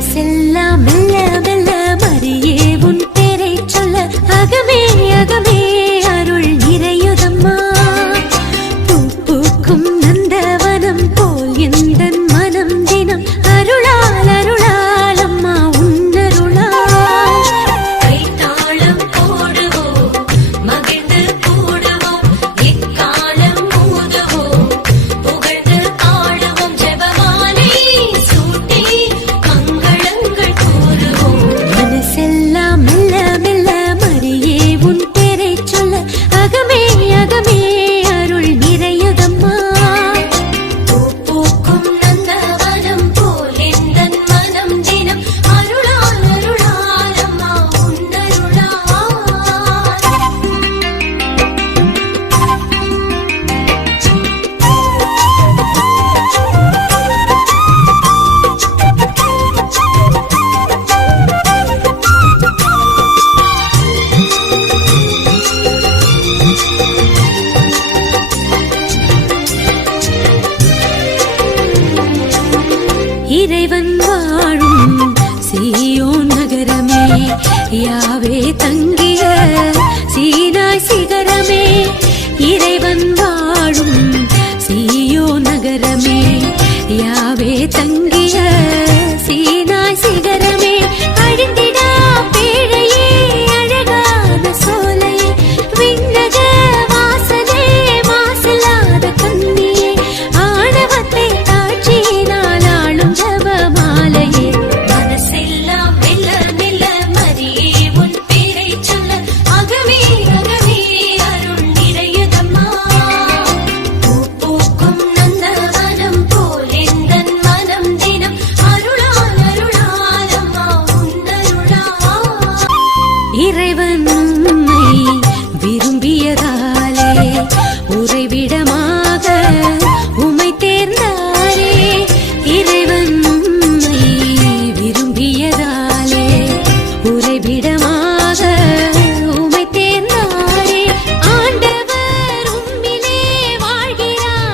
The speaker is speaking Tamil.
மனசெல்லாம் மெல்ல மெல்ல மறியே உன் பேரை சொல்ல அகமே அகமே அருள் நிறையுதம்மா. பூ பூக்கும் நந்தவனம் போல் எந்த மனம் தினம் அருளால் அருளால் அம்மா உன்னருளால். கைத்தாளம் போடுவோம் மகிழ்ந்து கூடுவோம் எக்காலம் ஊதுவோம் புகழ்ந்து பாடுவோம் ஜெபமாலை சூட்டி மங்களங்கள் கூறுவோம். மனசெல்லாம் மெல்ல மெல்ல மறியே உன் பேரை சொல்ல அகமே அகமே அருள் நிறையுதம்மா. பூ பூக்கும் நந்தவனம் போல் எந்தன் மனம் தினம் அருளால் அருளால் அம்மா உன்னருளால். இறைவன் வாழும் சீயோன் நகரமே யாவே தங்கிய சீனாய் சிகரமே. இறைவன் வாழும் சீயோன் நகரமே யாவே தங்கிய சீனாய் சிகரமே. அழிந்திடா பேழையே அழகான சோலையே விண்ணக வாசலே மாசில்லாத கண்ணியே ஆணவத்தை தாட்சியினால் ஆளும் ஜபமாலையே. மனசெல்லாம் மெல்ல மெல்ல மறியே உன் பேரை சொல்ல அகமே அகமே அருள் நிறையுதம்மா. பூ பூக்கும் நந்தவனம் போல் எந்தன் மனம் தினம் அருளால் அருளால் அம்மா உன்னருளால். இறைவன் உம்மை விரும்பியதாலே உறைவிடமா